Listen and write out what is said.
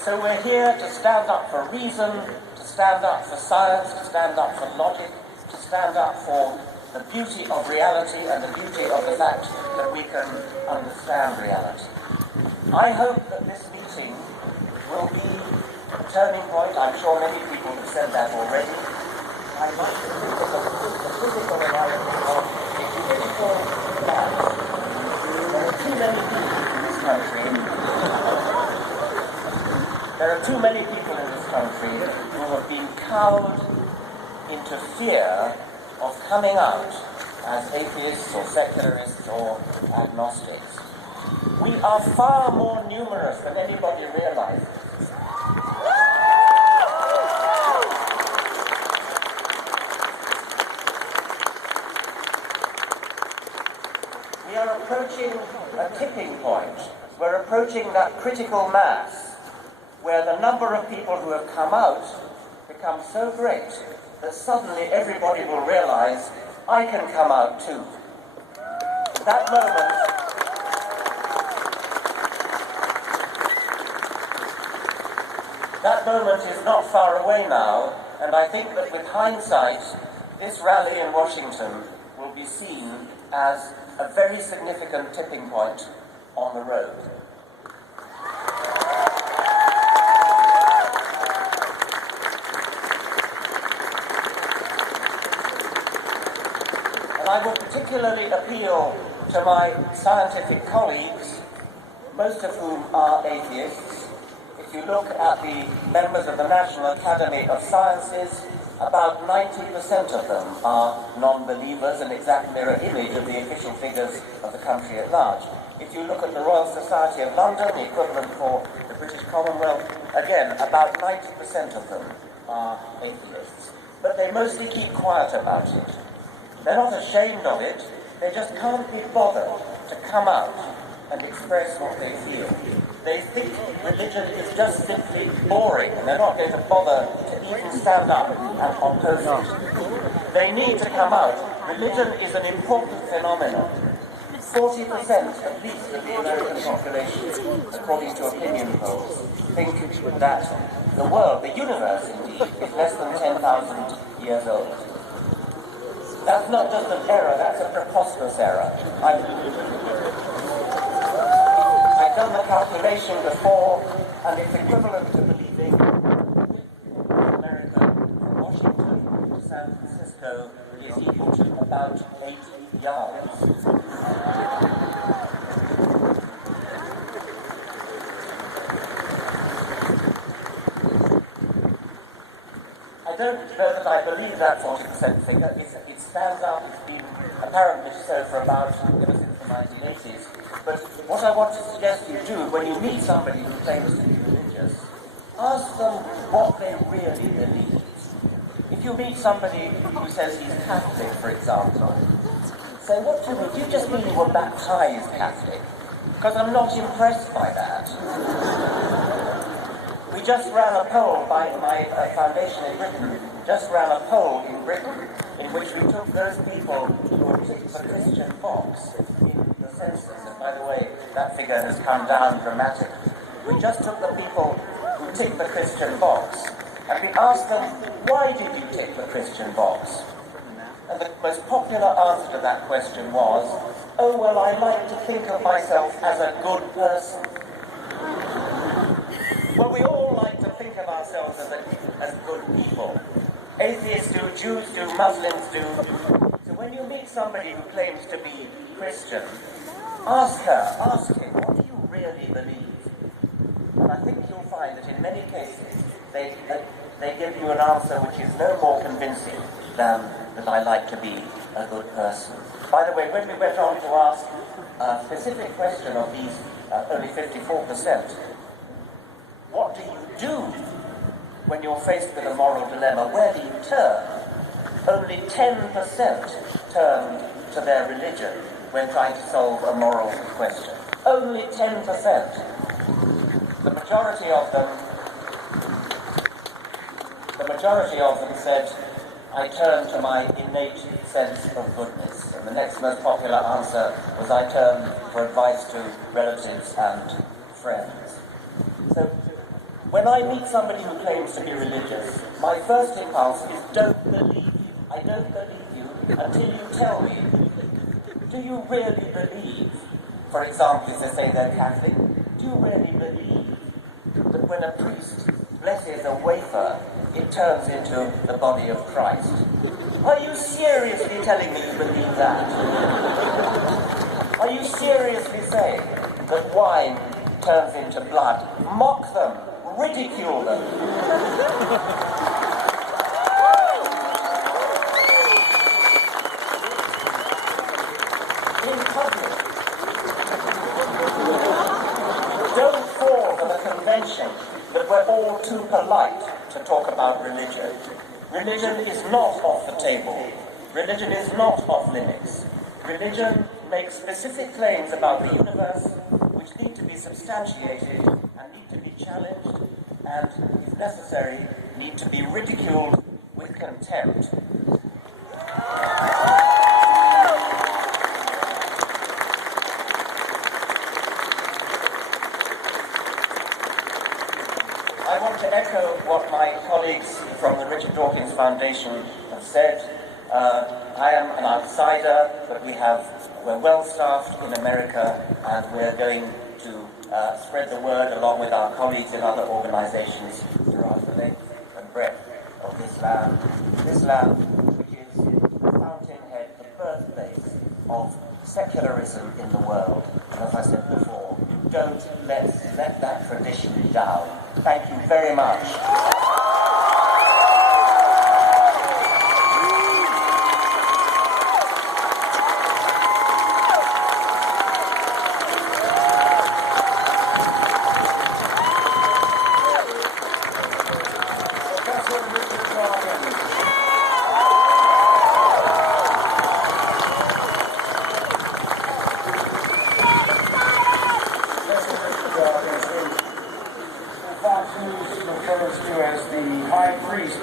So we're here to stand up for reason, to stand up for science, to stand up for logic, to stand up for the beauty of reality and the beauty of the fact that we can understand reality. I hope that this meeting will be a turning point. I'm sure many people have said that already. I like to think of the physical reality of a physical fact. There are too many people in this country. There are too many people in this country who have been cowed into fear of coming out as atheists or secularists or agnostics. We are far more numerous than anybody realizes. We are approaching a tipping point. We're approaching that critical mass where the number of people who have come out becomes so great that suddenly everybody will realize, I can come out too. That moment is not far away now, and I think that with hindsight, this rally in Washington will be seen as a very significant tipping point on the road. I will particularly appeal to my scientific colleagues, most of whom are atheists. If you look at the members of the National Academy of Sciences, about 90% of them are non-believers, an exact mirror image of the official figures of the country at large. If you look at the Royal Society of London, the equivalent for the British Commonwealth, again, about 90% of them are atheists. But they mostly keep quiet about it. They're not ashamed of it, they just can't be bothered to come out and express what they feel. They think religion is just simply boring, and they're not going to bother to even stand up and oppose it. They need to come out. Religion is an important phenomenon. 40% at least of the American population, according to opinion polls, think that the world, the universe indeed, is less than 10,000 years old. That's not just an error, that's a preposterous error. I've done the calculation before, and it's equivalent to believing America from Washington to San Francisco is equal to about 8 yards. I don't know that I believe that 40% figure. It stands up, it's been apparently so for about ever since the 1980s. But what I want to suggest you do when you meet somebody who claims to be religious, ask them what they really believe. If you meet somebody who says he's Catholic, for example, say, what do you mean? Do you just mean you were baptized Catholic? Because I'm not impressed by that. We just ran a poll by my foundation in Britain, just ran a poll in Britain in which we took those people who ticked the Christian box in the census, and by the way, that figure has come down dramatically. We just took the people who ticked the Christian box, and we asked them, why did you tick the Christian box? And the most popular answer to that question was, oh, well, I like to think of myself as a good person. Well, we all like to think of ourselves as good people. Atheists do, Jews do, Muslims do. So when you meet somebody who claims to be Christian, ask him, what do you really believe? And I think you'll find that in many cases, they give you an answer which is no more convincing than that I like to be a good person. By the way, when we went on to ask a specific question of these only 54%, what do you do when you're faced with a moral dilemma? Where do you turn? Only 10% turn to their religion when trying to solve a moral question. Only 10%. The majority of them said, I turn to my innate sense of goodness. And the next most popular answer was, I turn for advice to relatives and friends. So When I meet somebody who claims to be religious, my first impulse is don't believe you. I don't believe you until you tell me. Do you really believe, for example, if they say they're Catholic, do you really believe that when a priest blesses a wafer, it turns into the body of Christ? Are you seriously telling me you believe that? Are you seriously saying that wine turns into blood? Mock them, ridicule them. In public, don't fall for the convention that we're all too polite to talk about religion. Religion is not off the table. Religion is not off limits. Religion makes specific claims about the universe which need to be substantiated and need to be challenged and, if necessary, need to be ridiculed with contempt. I want to echo what my colleagues from the Richard Dawkins Foundation have said. I am an outsider, but we're well staffed in America, and we're going to spread the word along with our colleagues in other organizations throughout the length and breadth of this land. This land, which is the fountainhead, the birthplace of secularism in the world. And as I said before, don't let that tradition down. Thank you very much. Fox News refers to as the high priest